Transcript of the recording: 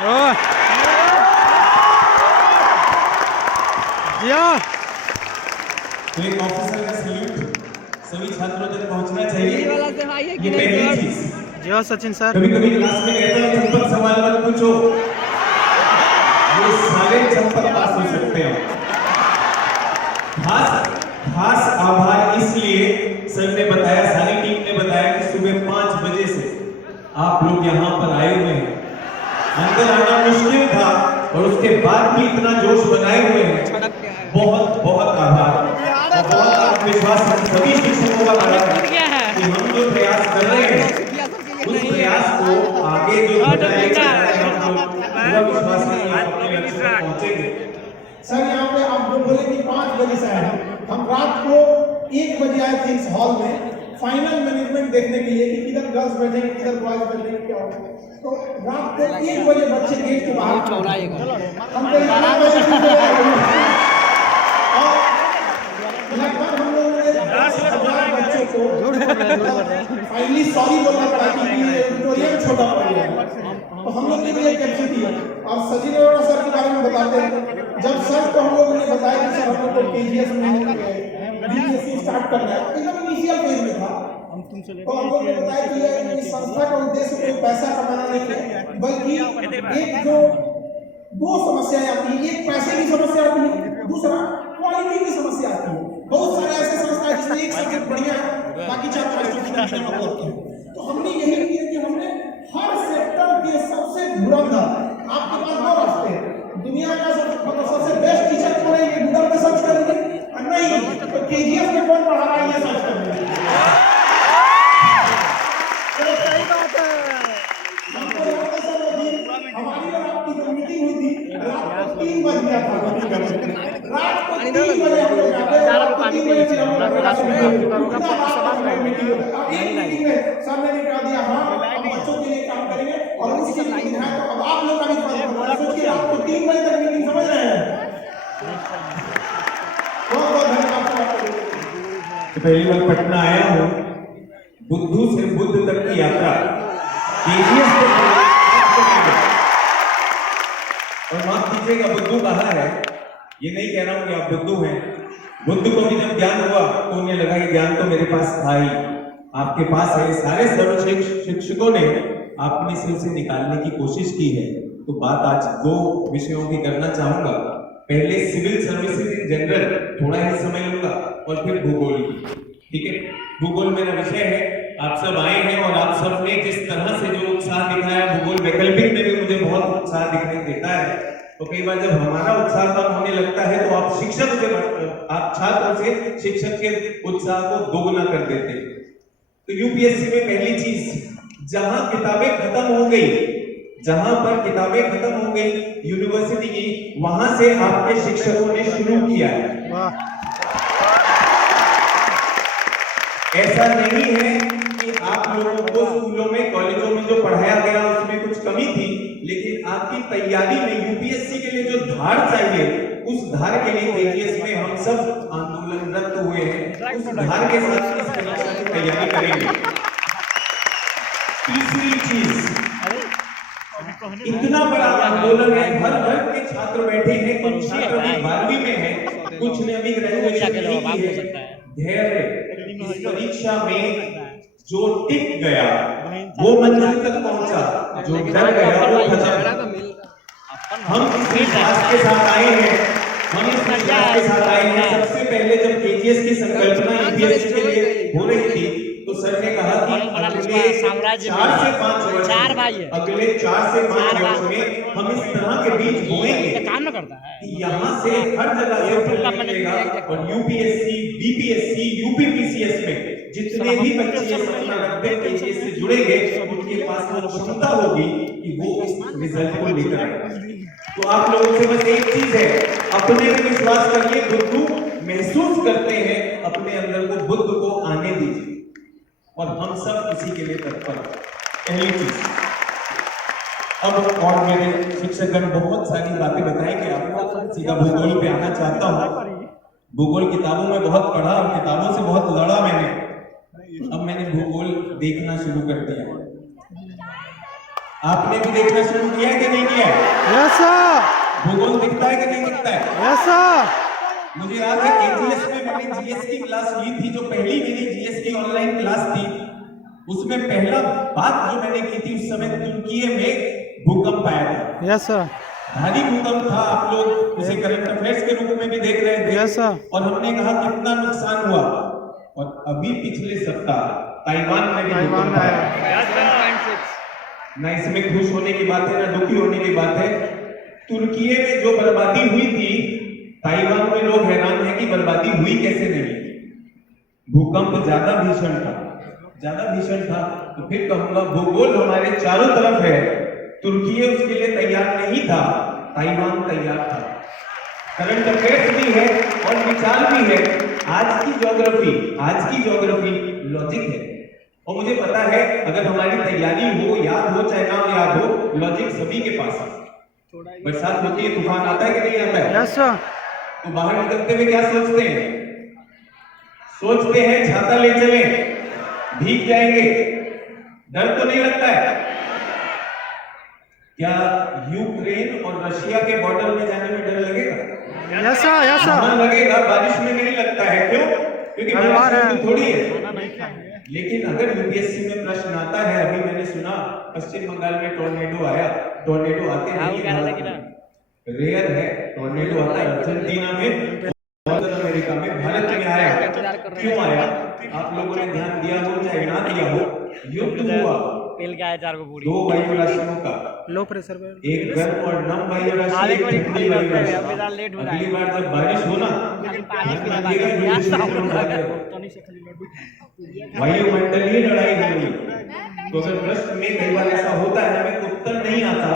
जी हाँ सचिन सर। कभी कभी क्लास में कहते हैं चंपल सवाल मत पूछो, ये सारे चंपल पास हो सकते हैं। खास आभार इसलिए सर ने बताया, सारी टीम ने बताया कि सुबह 5 बजे से आप लोग यहाँ पर आए हुए हैं। अंदर आना मुश्किल था और उसके बाद भी इतना जोश बनाए हुए हैं। बहुत बहुत आभार और बहुत विश्वास हम सभी शिक्षकों का बड़ा है कि हम जो प्रयास कर रहे हैं उस प्रयास को आगे जो बढ़ाएगा हम लोग पूरा विश्वास है अपने लक्ष्य तक पहुंचेंगे। सर यहाँ पे आप जो बोले कि 5 बजे से आए, हम रात को 1 बजे आए थे इस हॉल में फाइनल मैनेजमेंट देखने के लिए कि किधर गर्ल्स बैठेंगे किधर बॉयज बैठेंगे क्या होगा। तो रात को 1 बजे बच्चे गेट के बाहर हम लगभग हम लोगों ने 10,000 बच्चों को फाइनली सॉरी बोलना पड़ा कि ऑडिटोरियम छोटा पड़ गया। तो हम लोग के लिए कैपेसिटी है। और सचिन अरोड़ा सर के बारे में बताते हैं, जब सर को हम लोगों ने बताया कि सर हम लोग को केजीएस में बीपीएससी स्टार्ट करना है, एकदम इनिशियल फेज में था, तो हम लोग ने बताया कि इस संस्था का उद्देश्य कोई पैसा कमाना नहीं है, बल्कि एक जो 2 समस्याएं आती है, एक पैसे की समस्या आती है, दूसरा क्वालिटी की समस्या आती है। बहुत सारे ऐसे संस्था जिसमें एक सब्जेक्ट बढ़िया है, बाकी 4-5 सब्जेक्ट होते हैं। तो हमने यही किया कि हमने हर सेक्टर के सबसे धुरंधर, आपके पास 2 रास्ते हैं, दुनिया का सबसे बेस्ट टीचर कौन है ये गूगल पे सर्च करेंगे, और नहीं तो केजीएफ में कौन पढ़ा रहा है ये सर्च करेंगे। सही बात है। हमारी और आपकी जो मीटिंग हुई थी रात को 3 बज गया था, रात को 3 बजे हम लोग मीटिंग में सर ने निकाल दिया हाँ हम बच्चों के लिए काम करेंगे और उसी मीटिंग है। तो अब आप लोग का भी सोचिए रात को 3 बजे तक मीटिंग, समझ रहे हैं। बहुत बहुत धन्यवाद। तो पहली बार पटना आया हूँ, बुद्धू से बुद्ध तक की यात्रा और माफ कीजिएगा बुद्धू कहाँ है, ये नहीं कह रहा हूँ कि आप बुद्धू हैं। बुद्ध को भी जब ज्ञान हुआ तो उन्हें लगा कि ज्ञान तो मेरे पास था ही, आपके पास है। सारे सर्व शिक्षकों ने अपने सिर से निकालने की कोशिश की है। तो बात आज 2 विषयों की करना चाहूंगा। पहले सिविल सर्विसेज इन जनरल थोड़ा ही समय लूंगा और फिर भूगोल की, ठीक है। भूगोल मेरा विषय है, आप सब आए हैं और आप सब ने जिस तरह से जो उत्साह दिखाया, भूगोल वैकल्पिक में भी मुझे बहुत उत्साह दिखाई देता है। तो कई बार जब हमारा उत्साह कम होने लगता है तो आप शिक्षक से, आप छात्र से शिक्षक के उत्साह को दोगुना कर देते हैं। तो यूपीएससी में पहली चीज, जहां किताबें खत्म हो गई, जहां पर किताबें खत्म हो गई यूनिवर्सिटी की, वहां से आपके शिक्षकों ने शुरू किया है। ऐसा नहीं है कि आप लोगों को स्कूलों में कॉलेजों में जो पढ़ाया गया उसमें कुछ कमी थी, लेकिन आपकी तैयारी में यूपीएससी के लिए जो धार चाहिए, उस धार के लिए केजीएस में हम सब आंदोलनरत हुए हैं। उस धार के साथ इस परीक्षा की तैयारी करेंगे। तीसरी चीज, इतना बड़ा आंदोलन है, घर घर के छात्र बैठे हैं, कुछ छात्र अभी 12वीं में है, कुछ ने अभी ग्रेजुएशन की है। धैर्य, इस परीक्षा में जो टिक गया वो मंजिल तक पहुंचा, जो डर गया वो खत्म। हम इस विश्वास के साथ आए हैं, हम इस विश्वास के साथ आए हैं। सबसे पहले जब केजीएस की संकल्पना यूपीएससी के लिए हो रही थी तो सर ने कहा कि अगले 4 से 5 वर्ष में हम इस तरह के बीज बोएंगे काम न करता है कि यहाँ से हर जगह से मिलेगा। और यूपीएससी, बीपीएससी, यूपीपीसीएस में जितने भी बच्चे केजीएस से जुड़ेंगे उनके पास वो क्षमता होगी कि वो इस रिजल्ट को लेकर आए। तो आप लोगों से बस एक चीज है, अपने पे विश्वास करिए। बुद्धू महसूस करते हैं, अपने अंदर को बुद्ध को आने दीजिए और हम सब इसी के लिए तत्पर। पहली चीज। अब और मेरे शिक्षकगण बहुत सारी बातें बताएंगे आपको, सीधा भूगोल पे आना चाहता हूँ। भूगोल किताबों में बहुत पढ़ा और किताबों से बहुत लड़ा मैंने, अब मैंने भूगोल देखना शुरू कर दिया। आपने भी देखना शुरू किया कि नहीं किया? यस सर, भूगोल दिखता है कि नहीं दिखता है? यस सर, मुझे याद है केजीएस में मैंने जीएस की क्लास ली थी, जो पहली मेरी जीएस की ऑनलाइन क्लास थी, उसमें पहला बात जो मैंने की थी, उस समय तुर्की में भूकंप आया था। यस सर, भारी भूकंप था, आप लोग उसे करंट अफेयर्स के रूप में भी देख रहे थे। यस सर, और हमने कहा कितना नुकसान हुआ, और अभी पिछले सप्ताह ताइवान में भी ताइवान भूकंप में आया। 1.6। ना इसमें खुश होने की बात है, ना दुखी होने की बात है। तुर्की में जो बर्बादी हुई थी, ताइवान में लोग हैरान हैं कि बर्बादी हुई कैसे नहीं। भूकंप ज्यादा भीषण था, ज्यादा भीषण था। तो फिर कहूंगा भूगोल हमारे चारों तरफ है, तुर्की उसके लिए तैयार नहीं था, ताइवान तैयार था। करंट अफेयर्स भी है और विचार भी है। आज की ज्योग्राफी लॉजिक है, और मुझे पता है अगर हमारी तैयारी हो, याद हो चाहे ना याद हो, लॉजिक सभी के पास है। बरसात होती है, तूफान आता है कि नहीं आता है? यस सर, तो बाहर निकलते हुए क्या सोचते हैं? सोचते हैं छाता ले चले, भीग जाएंगे। डर तो नहीं लगता है? क्या यूक्रेन और रशिया के बॉर्डर में जाने में डर लगेगा? यस सर, यस हाँ सर, लगेगा, बारिश में नहीं लगता है। क्यों? क्योंकि रविवार बारिश है। में थोड़ी है। लेकिन अगर यूपीएससी में प्रश्न आता है, अभी मैंने सुना पश्चिम बंगाल में टॉर्नेडो आया, टॉर्नेडो आते नहीं, रेयर है टॉर्नेडो आता है। अर्जेंटीना में और अमेरिका में, भारत में आया। क्यों आया? आप लोगों ने ध्यान दिया हो चाहे ना दिया हो, युद्ध हुआ दो वायु राशियों का, लो प्रेशर पे एक गर्म और नम वायु राशि, एक ठंडी वायु राशि। अगली बार जब बारिश हो ना, वायुमंडलीय लड़ाई होगी। तो अगर प्रश्न में कई बार ऐसा होता है हमें उत्तर नहीं आता।